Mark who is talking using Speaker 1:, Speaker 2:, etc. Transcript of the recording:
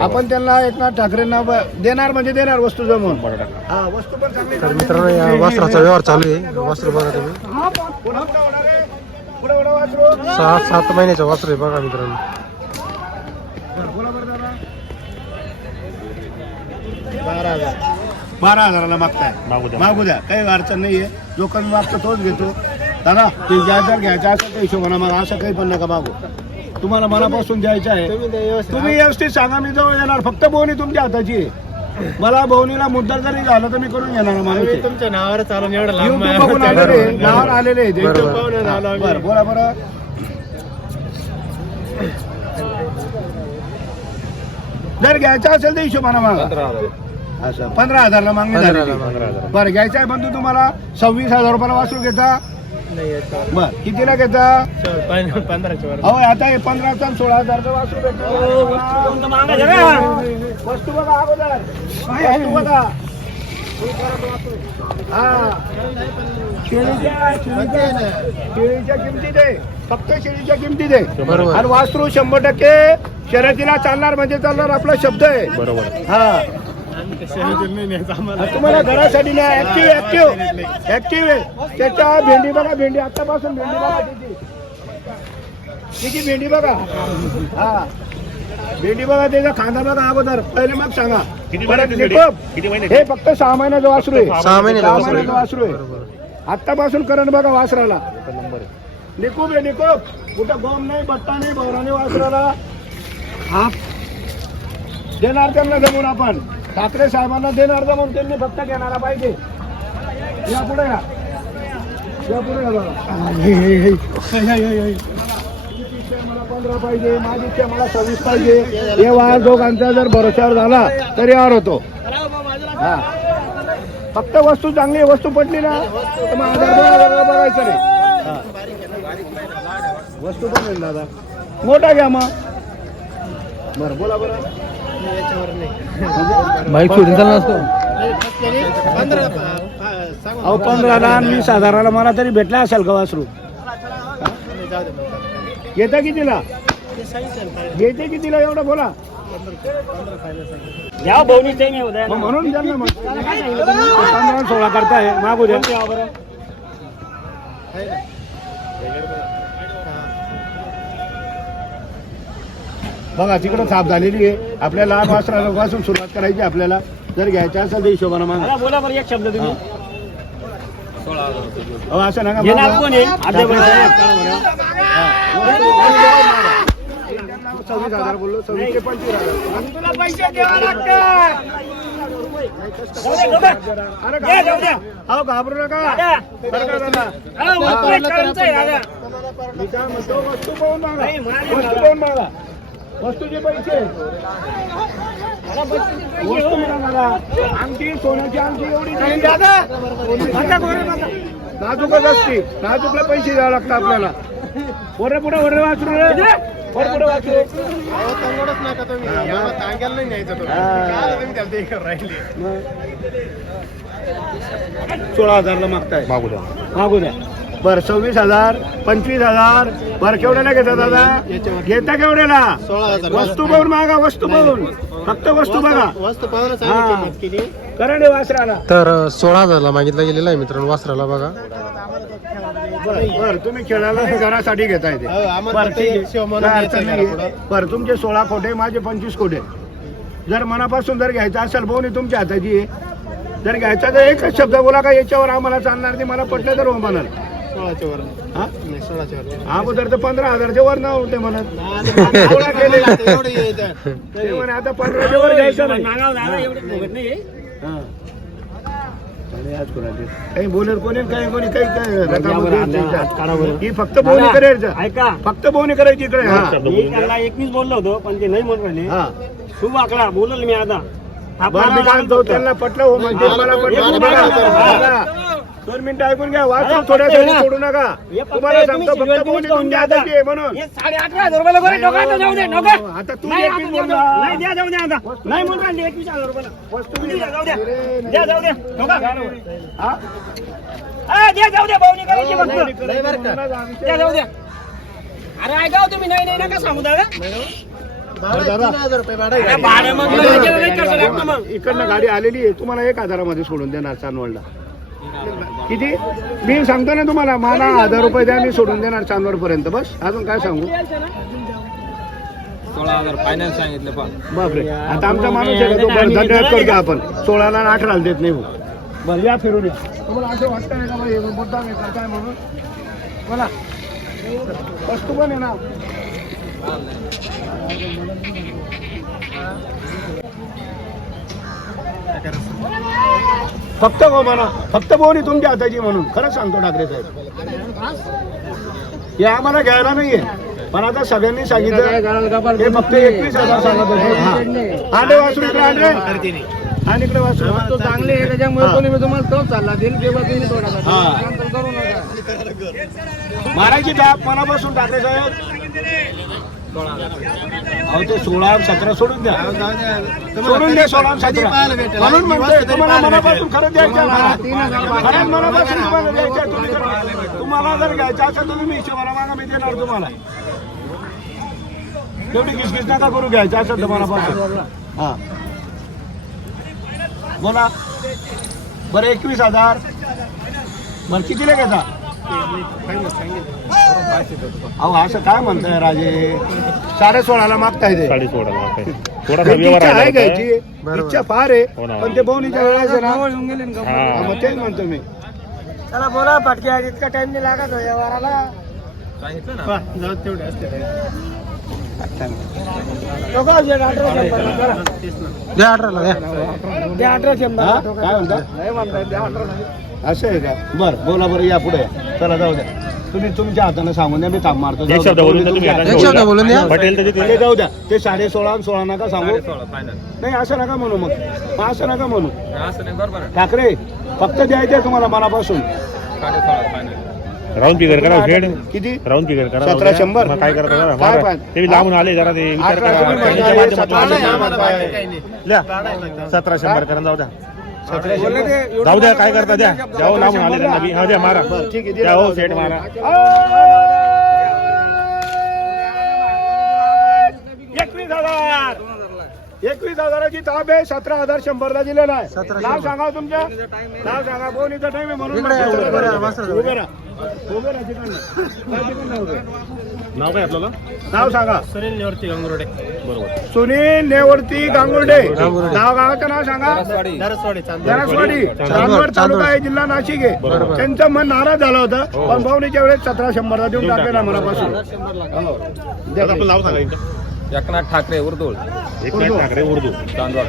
Speaker 1: आपण त्यांना एकनाथ ठाकरेंना देणार म्हणजे देणार वस्तू जमून. हा वस्तू पण चांगली
Speaker 2: तर मित्रांनो या वस्त्राचा व्यवहार चालू आहे. वस्त्र बघा तुम्ही.
Speaker 1: आहे.
Speaker 2: सहा सात महिन्याचा वस्त्र आहे बघा मित्रांनो.
Speaker 1: बरं, बोला बरं हजाराला मागताय.
Speaker 3: मागू द्या.
Speaker 1: मागू द्या. काही अडचण नाहीये. जो कमी मागतो तोच घेतो. दादा ते ज्या जर घ्यायचं असेल त्या हिशोबाने मला असं काही पण नका मागू. तुम्हाला मनापासून द्यायचं आहे. तुम्ही व्यवस्थित सांगा मी जवळ येणार. फक्त बोवणी तुमच्या हाताची. आहे मला बोवणीला मुद्दा जरी झालं तर मी करून घेणार माणूस.
Speaker 4: तुमच्या नावावर चालून एवढं लांब
Speaker 1: YouTube बघून आलेले आहे, गावावर आलेले आहे. बरं. बोला बरं. जर घ्यायचं असेल तर हिशोबाने मागा. असं. पंधरा हजारला मागणी झाली. बरं घ्यायचं आहे बंधू तुम्हाला. सव्वीस हजार रुपयाला वासरू घेता. बर कितीला घेता
Speaker 4: पंधराच्या वर.
Speaker 1: अहो आता हे पंधराचा आणि सोळा हजारचा वासरू भेटतो वस्तू बघा अगोदर. वस्तू बघा. हा. शेळीच्या शेळीच्या शेळीच्या किमतीत आहे फक्त शेळीच्या किमतीत आहे
Speaker 2: बरोबर.
Speaker 1: आणि वासरू शंभर टक्के शर्यतीला चालणार म्हणजे चालणार आपला शब्द आहे.
Speaker 3: बरोबर.
Speaker 1: हा.
Speaker 4: नाही
Speaker 1: तुम्हाला घरासाठी ना ऍक्टिव्ह ऍक्टिव्ह ऍक्टिव्ह आहे. त्याच्या भेंडी बघा भेंडी आतापासून भेंडी बघा. त्याची भेंडी बघा? हा. भेंडी बघा त्याचा खांदा बघा अगोदर. पहिले मग सांगा? हे फक्त सहा महिन्याचं वासरू आहे.
Speaker 2: सहा महिन्याचं वासरू आहे.
Speaker 1: आतापासून करंट बघा वासराला. निकोप आहे निकोप. कुठं गोम नाही बट्टा नाही भवराने वासराला. हा. देणार त्यांना जमून आपण. ठाकरे साहेबांना देणार जमून त्यांनी फक्त घेणारा पाहिजे. या पुढे या. या पुढे या मला पंधरा पाहिजे माझी इच्छा मला सव्वीस पाहिजे. हे वार दोघांचा जर भरोशावर झाला तर यावर होतो. हा. फक्त वस्तू चांगली वस्तू पटली ना? तर मग हजार दोन हजाराला बघायचं हा. वस्तू पण दादा. मोठा घ्या मग. बरं बोला बरं.
Speaker 2: बाईक सोडून चालला असतो.
Speaker 4: पंधरा
Speaker 1: अहो पंधराला आणि वीस हजाराला मला तरी भेटला असेल का वासरू? घेता कितीला घेते कितीला एवढं बोला? म्हणून पंधरा सोळा करताय मागू द्या. बघा तिकडं थाप झालेली आहे आपल्याला वासरापासून सुरुवात करायची आपल्याला जर घ्यायचं असेल तर हिशोबानं मागा
Speaker 5: बोला बरं एक शब्द तुम्ही
Speaker 1: अहो असं नका.
Speaker 5: कोण आहे?
Speaker 1: हा. सव्वीस हजार बोललो सव्वीस ते पंचवीस हजार
Speaker 5: तुला पैसे द्यावा लागतात
Speaker 1: अरे
Speaker 5: द्या, जाऊ द्या.
Speaker 1: अहो घाबरू नका
Speaker 5: दादा.
Speaker 1: बरं का दादा
Speaker 5: हा, वस्तू एक करायचं आहे, दादा.
Speaker 1: मी काय म्हणतो वस्तू पाहून मागा
Speaker 5: नाही, मागे
Speaker 1: वस्तू
Speaker 5: मागा.
Speaker 1: पाहून मागा वस्तूचे पैसे. वस्तू मला अंगठी सोन्याची अंगठी एवढी नाजूकच असते. नाजूकला पैसे द्यावे लागतात आपल्याला. वरे पुढे वरे वर पुढे वाचरू
Speaker 4: तंगडच नका तुम्ही. याला सांगायला नाही न्यायचं तुम्ही. काय तुम्ही त्याला ते करून राहिले
Speaker 1: सोळा हजारला मागताय.
Speaker 3: मागू द्या.
Speaker 1: मागू द्या. बरं सव्वीस हजार पंचवीस हजार. बरं केवढ्याला घेता दादा? घेता केवढ्याला?
Speaker 4: सोळा हजार.
Speaker 1: वस्तू पाहून मागा वस्तू पाहून फक्त वस्तू बघा.
Speaker 4: वस्तू पाहून. सांगितली किंमत किती
Speaker 1: करंडे वासराला.
Speaker 2: तर सोळा हजारला मागितला गेलेला आहे मित्रांनो वस्त्राला बघा.
Speaker 1: बरं बरं तुम्ही खेळायला हे घरासाठी घेताय ते.
Speaker 4: हो,
Speaker 1: बरं ठीक आहे. काय अडचण नाहीये. तुमचे सोळा कोटे माझे पंचवीस कोटे जर मनापासून जर घ्यायचं असेल बोनी तुमच्या हाताची. आहे जर घ्यायचा तर एकच शब्द बोला का याच्यावर आम्हाला चालणार नाही मला पटलं तर हो म्हणाल.
Speaker 4: सोळाच्या वर
Speaker 1: हा?
Speaker 4: नाही सोळाच्या वर
Speaker 1: अगोदर तर पंधरा हजारच्या वर नाव होते म्हणत. एवढा केले.
Speaker 4: एवढं यायचं.
Speaker 1: ते म्हणे आता पंधराच्या वर घ्यायचं नाही.
Speaker 5: मागावं दादा एवढं फुकट नाही आहे.
Speaker 1: हा. आणि आज कोणाचे? काही बोलेल कोणी काही कोणी काही काय रकामध्ये यायचं. ही फक्त बोनी करायचं.
Speaker 5: ऐका.
Speaker 1: फक्त बोनी करायची इकडे हा.
Speaker 5: मी त्याला एकवीस बोललो होतो पण ते नाही म्हणून राहिले.
Speaker 1: हा.
Speaker 5: शुभ आकडा बोलल मी आता.
Speaker 1: त्यांना पटलं हो म्हणजे मला पटलं. दोन मिनिटं ऐकून घ्या वाचून थोड्यासाठी सोडू नका.
Speaker 5: हे
Speaker 1: तुम्हाला
Speaker 5: तुम्ही
Speaker 1: सांगतो फक्त
Speaker 5: करून
Speaker 1: तुमच्या
Speaker 5: द्या
Speaker 1: आहे म्हणून.
Speaker 5: हे साडे अठरा हजार रुपयाला बरं नका आता जाऊ दे नका.
Speaker 1: आता तू
Speaker 5: नाही
Speaker 1: एक.
Speaker 5: जाऊ- नाही द्या जाऊ द्या आता. नाही म्हणून राहिले एकवीस हजार रुपयाला.
Speaker 1: वस्तू
Speaker 5: द्या, जाऊ द्या. द्या जाऊ द्या नका
Speaker 1: हा?
Speaker 5: हा, द्या जाऊ द्या भाऊनी करायची फक्त द्या जाऊ द्या अरे ऐका हो तुम्ही. नाही नाही नका सांगू दादा.
Speaker 1: इकडनं गाडी आलेली आहे. तुम्हाला एक हजारामध्ये सोडून देणार चांदवडला. किती? मी सांगतो ना तुम्हाला मला हजार रुपये द्या मी सोडून देणार चांदवड पर्यंत बस अजून काय सांगू?
Speaker 3: सोळा हजार फायनान्स सांगितलं पण.
Speaker 1: बापरे आता आमचा माणूस आहे का तो बरं धन्यवाद करतो आपण. सोळाला आणि अठराला देत नाही भाऊ. बरं या फिरून या. तुम्हाला असं वाटतं नाही का बा, हे मुद्दाम आहे का काय म्हणून? बोला. वस्तू पण आहे ना. फक्त गो म्हणा फक्त बोनी तुमच्या हाताची म्हणून. खरंच सांगतो ठाकरे साहेब. हे आम्हाला घ्यायला नाहीये. पण आता सगळ्यांनी सांगितलं हे फक्त एकवीस हजार सांगत होते. आले वासरू इकडे आले आणि इकडे वासरू.
Speaker 4: तो चांगले आहे त्याच्यामुळे. कोणी तुम्हाला चालला देईल तेव्हा तुम्ही थोडा. नंतर करू नका.
Speaker 1: मारायची दाब मनापासून ठाकरे साहेब. अहो ते सोळा सतरा सोडून द्या. सोडून द्या सोळा सतरा? म्हणून म्हणतोय तुम्हाला मनापासून खरं द्यायचं. खरंच मनापासून तुम्हाला द्यायचं. तुम्ही जर- तुम्हाला जर घ्यायचं असेल तर तुम्ही हिशोबाला मागा मी देणार तुम्हाला. तेवढी किसकिस नका करू घ्यायचं असेल तर मनापासून. हा. बोला. बरं एकवीस हजार. बरं कितीला घेता? अहो असं काय म्हणताय राजे? साडे सोळाला मागताय ते.
Speaker 6: साडे सोळा लाख आहे. थोडासा
Speaker 1: त्यांची
Speaker 6: व्यवहार
Speaker 1: इच्छा आहे
Speaker 6: आहे
Speaker 1: घ्यायची. इच्छा फार आहे.
Speaker 6: हो ना.
Speaker 1: पण ते बहुनीच्या वेळेस आहे ना
Speaker 6: हा.
Speaker 1: हा, मग तेच म्हणतो मी.
Speaker 5: चला बोला पटक्या इतका टाइम नाही लागत हो व्यवहाराला. अठरा शंभर करा.
Speaker 2: द्या अठराला द्या
Speaker 5: ते अठरा शंभर
Speaker 1: हा? काय म्हणता? असं आहे का बरं बोला बरं या पुढे चला जाऊ द्या तुम्ही तुमच्या हाताने सांगून द्या मी थांब मारतो
Speaker 6: एक
Speaker 1: जाऊ द्या.
Speaker 6: शब्द बोलून द्या तुम्ही
Speaker 1: तुमच्या
Speaker 2: एक शब्द बोलून द्या.
Speaker 6: पटेल त्याचे
Speaker 1: जाऊ द्या ते साडे सोळा आणि सोळा नका सांगू नाही असं नका म्हणू मग मग असं नका म्हणू
Speaker 3: असं नाही बरोबर आहे
Speaker 1: ठाकरे फक्त द्यायचं तुम्हाला मनापासून
Speaker 6: राऊंड फिगर करा खेळ
Speaker 1: किती
Speaker 6: राऊंड फिगर करा
Speaker 1: सतरा शंभर?
Speaker 6: मग काय करता जरा?
Speaker 1: काय
Speaker 6: मारा.
Speaker 1: पाय?
Speaker 6: ते बी लांबून आले जरा ते विचार
Speaker 1: अठरा
Speaker 6: करा.
Speaker 1: तुम्ही
Speaker 6: त्यांच्या
Speaker 1: म्हणताय,
Speaker 6: माध्यमातून
Speaker 1: सतरा. नाही,
Speaker 4: आम्हाला.
Speaker 6: सतरा शंभर करा जाऊ द्या? जाऊ द्या काय करता द्या जाऊ लांबून आले त्यांना बी. हा द्या मारा
Speaker 1: बरं, ठीक आहे
Speaker 6: द्या हो
Speaker 1: जाऊ
Speaker 6: सेट. मारा
Speaker 1: एकवीस हजार एकवीस हजाराची ताब आहे सतरा हजार शंभरला दिलेला आहे
Speaker 2: सतरा
Speaker 1: नाव. सांगा तुमचं नाव सांगा कोणीचा टाइम आहे म्हणून.
Speaker 2: उभं राहा.
Speaker 1: उभं राहा.
Speaker 6: नाव काय आपल्याला?
Speaker 1: नाव सांगा.
Speaker 4: सुनील निवृत्ती गंगुर्डे.
Speaker 6: बरोबर.
Speaker 1: सुनील नेवरती गांगुर्डे. नाव गावाचं नाव सांगा.
Speaker 4: दरसवाडी. चांदवड.
Speaker 1: जरासवाडी
Speaker 6: चांदवड.
Speaker 1: तालुका. आहे जिल्हा नाशिक आहे. त्यांचं मन नाराज झालं होतं.
Speaker 6: हो.
Speaker 1: पण भावनीच्या वेळेस सतरा शंभरला देऊन
Speaker 6: देऊन
Speaker 1: टाकले ना
Speaker 6: टाकलं.
Speaker 1: मनापासून. हो.
Speaker 6: आपलं नाव सांगा एकदा.
Speaker 3: एकनाथ ठाकरे उर्दूळ
Speaker 6: एकनाथ ठाकरे उर्दू.
Speaker 3: चांदवड.